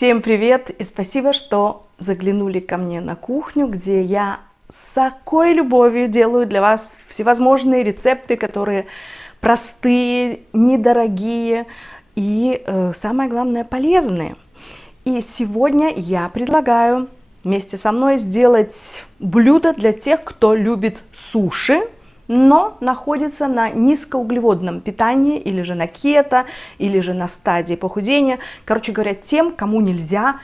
Всем привет и спасибо, что заглянули ко мне на кухню, где я с такой любовью делаю для вас всевозможные рецепты, которые простые, недорогие и, самое главное, полезные. И сегодня я предлагаю вместе со мной сделать блюдо для тех, кто любит суши, но находится на низкоуглеводном питании, или же на кето, или же на стадии похудения. Короче говоря, тем, кому нельзя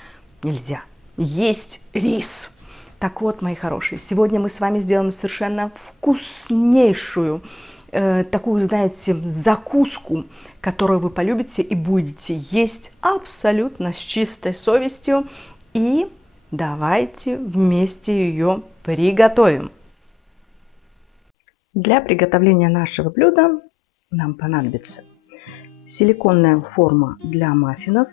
есть рис. Так вот, мои хорошие, сегодня мы с вами сделаем совершенно вкуснейшую, такую, знаете, закуску, которую вы полюбите и будете есть абсолютно с чистой совестью. И давайте вместе ее приготовим. Для приготовления нашего блюда нам понадобится силиконная форма для маффинов,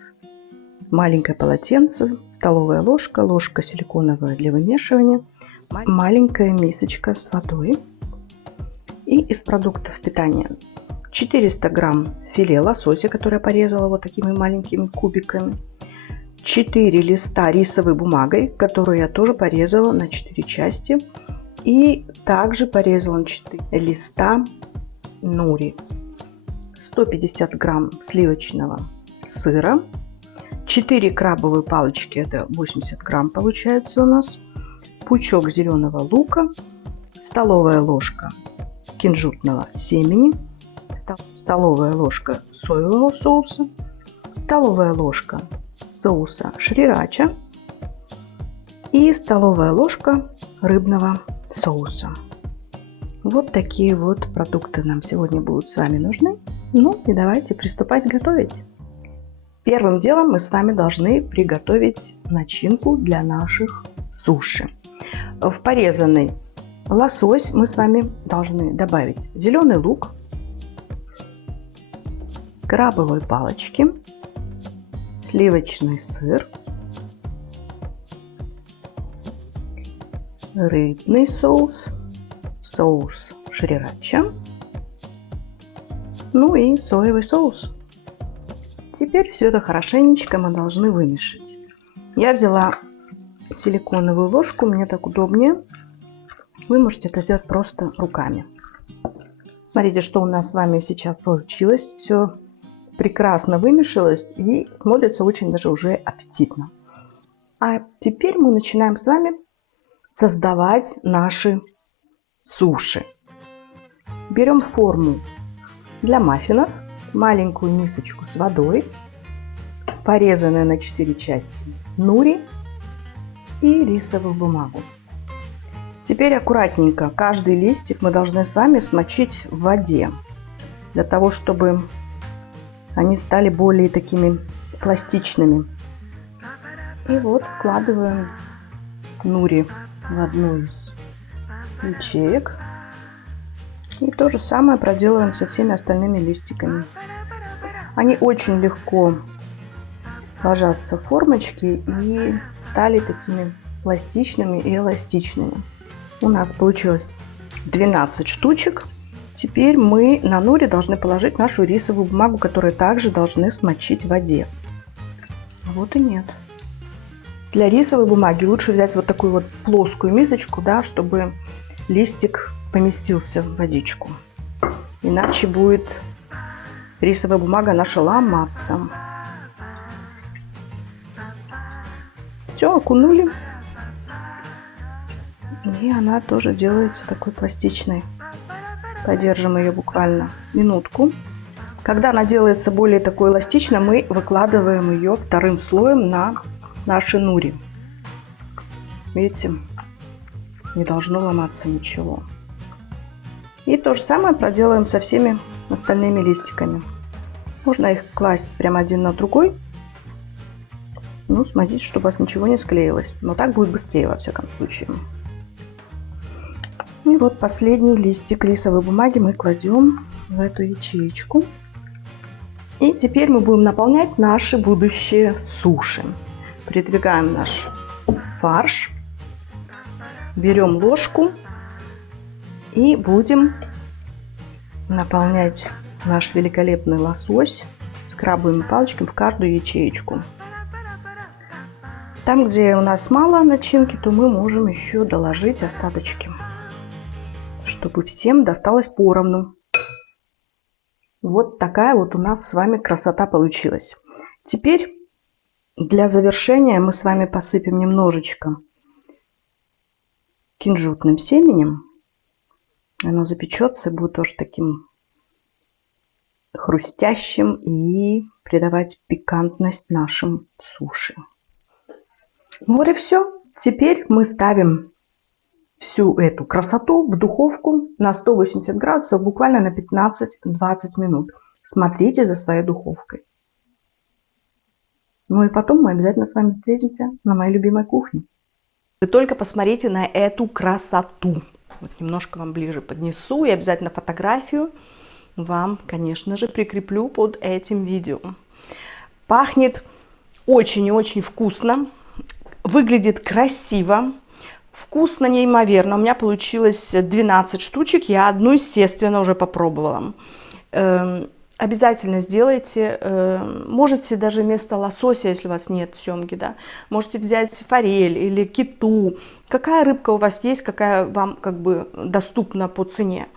маленькое полотенце, столовая ложка, ложка силиконовая для вымешивания, маленькая мисочка с водой. И из продуктов питания 400 грамм филе лосося, которое я порезала вот такими маленькими кубиками, 4 листа рисовой бумагой, которую я тоже порезала на 4 части. И также порезала на 4 листа нури, 150 грамм сливочного сыра, 4 крабовые палочки, это 80 грамм получается у нас, пучок зеленого лука, столовая ложка кунжутного семени, столовая ложка соевого соуса, столовая ложка соуса шрирача и столовая ложка рыбного соуса. Вот такие вот продукты нам сегодня будут с вами нужны. Ну и давайте приступать готовить. Первым делом мы с вами должны приготовить начинку для наших суши. В порезанный лосось мы с вами должны добавить зеленый лук, крабовые палочки, сливочный сыр, рыбный соус, соус шрирача, ну и соевый соус. Теперь все это хорошенечко мы должны вымешать. Я взяла силиконовую ложку, мне так удобнее. Вы можете это сделать просто руками. Смотрите, что у нас с вами сейчас получилось. Все прекрасно вымешалось и смотрится очень даже уже аппетитно. А теперь мы начинаем с вами создавать наши суши. Берем форму для маффинов, маленькую мисочку с водой, порезанную на 4 части нури и рисовую бумагу. Теперь аккуратненько каждый листик мы должны с вами смочить в воде, для того, чтобы они стали более такими пластичными. И вот вкладываем нури в одну из ячеек. И то же самое проделываем со всеми остальными листиками. Они очень легко ложатся в формочки и стали такими пластичными и эластичными. У нас получилось 12 штучек. Теперь мы на нури должны положить нашу рисовую бумагу, которую также должны смочить в воде. А вот и нет. Для рисовой бумаги лучше взять вот такую вот плоскую мисочку, да, чтобы листик поместился в водичку. Иначе будет рисовая бумага наша ломаться. Все, окунули. И она тоже делается такой пластичной. Подержим ее буквально минутку. Когда она делается более такой эластичной, мы выкладываем ее вторым слоем на наши нури. Видите, не должно ломаться ничего. И то же самое проделаем со всеми остальными листиками. Можно их класть прямо один на другой. Ну, смотрите, чтобы у вас ничего не склеилось. Но так будет быстрее, во всяком случае. И вот последний листик рисовой бумаги мы кладем в эту ячеечку. И теперь мы будем наполнять наши будущие суши. Придвигаем наш фарш. Берем ложку и будем наполнять наш великолепный лосось с крабовыми палочками в каждую ячеечку. Там, где у нас мало начинки, то мы можем еще доложить остаточки, чтобы всем досталось поровну. Вот такая вот у нас с вами красота получилась. Теперь для завершения мы с вами посыпем немножечко кунжутным семенем. Оно запечется и будет тоже таким хрустящим и придавать пикантность нашим суши. Ну вот и все. Теперь мы ставим всю эту красоту в духовку на 180 градусов буквально на 15-20 минут. Смотрите за своей духовкой. Ну и потом мы обязательно с вами встретимся на моей любимой кухне. Вы только посмотрите на эту красоту. Вот немножко вам ближе поднесу и обязательно фотографию вам, конечно же, прикреплю под этим видео. Пахнет очень и очень вкусно. Выглядит красиво. Вкусно неимоверно. У меня получилось 12 штучек. Я одну, естественно, уже попробовала. Обязательно сделайте. Можете даже вместо лосося, если у вас нет семги, да, можете взять форель или киту. Какая рыбка у вас есть, какая вам как бы доступна по цене.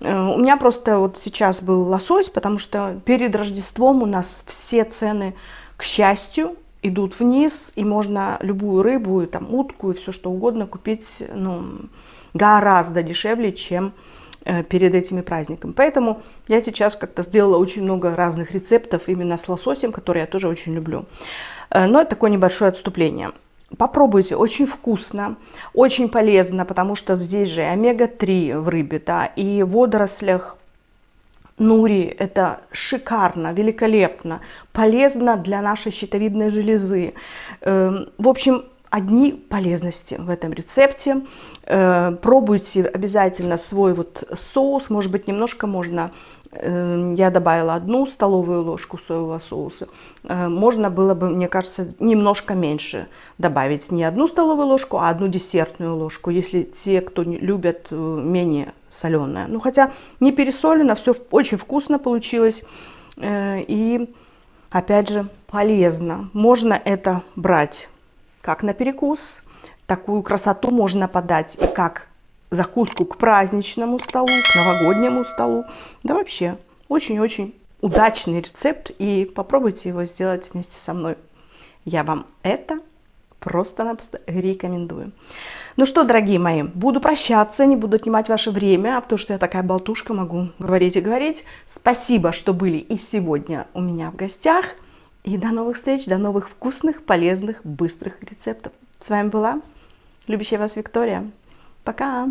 У меня просто вот сейчас был лосось, потому что перед Рождеством у нас все цены, к счастью, идут вниз, и можно любую рыбу, и там утку, и все что угодно купить, ну, гораздо дешевле, чем перед этими праздниками. Поэтому я сейчас как-то сделала очень много разных рецептов именно с лососем, которые я тоже очень люблю. Но это такое небольшое отступление. Попробуйте, очень вкусно, очень полезно, потому что здесь же омега-3 в рыбе, да, и в водорослях нури. Это шикарно, великолепно, полезно для нашей щитовидной железы. В общем, одни полезности в этом рецепте. Пробуйте обязательно свой вот соус. Может быть, немножко можно... Я добавила 1 столовую ложку соевого соуса. Можно было бы, мне кажется, немножко меньше добавить. Не 1 столовую ложку, а 1 десертную ложку, если те, кто любят менее соленое. Ну, хотя не пересолено, все очень вкусно получилось. И, опять же, полезно. Можно это брать как на перекус. Такую красоту можно подать и как закуску к праздничному столу, к новогоднему столу. Да вообще, очень-очень удачный рецепт. И попробуйте его сделать вместе со мной. Я вам это просто-напросто рекомендую. Ну что, дорогие мои, буду прощаться, не буду отнимать ваше время, потому что я такая болтушка, могу говорить и говорить. Спасибо, что были и сегодня у меня в гостях. И до новых встреч, до новых вкусных, полезных, быстрых рецептов. С вами была любящая вас Виктория. Пока!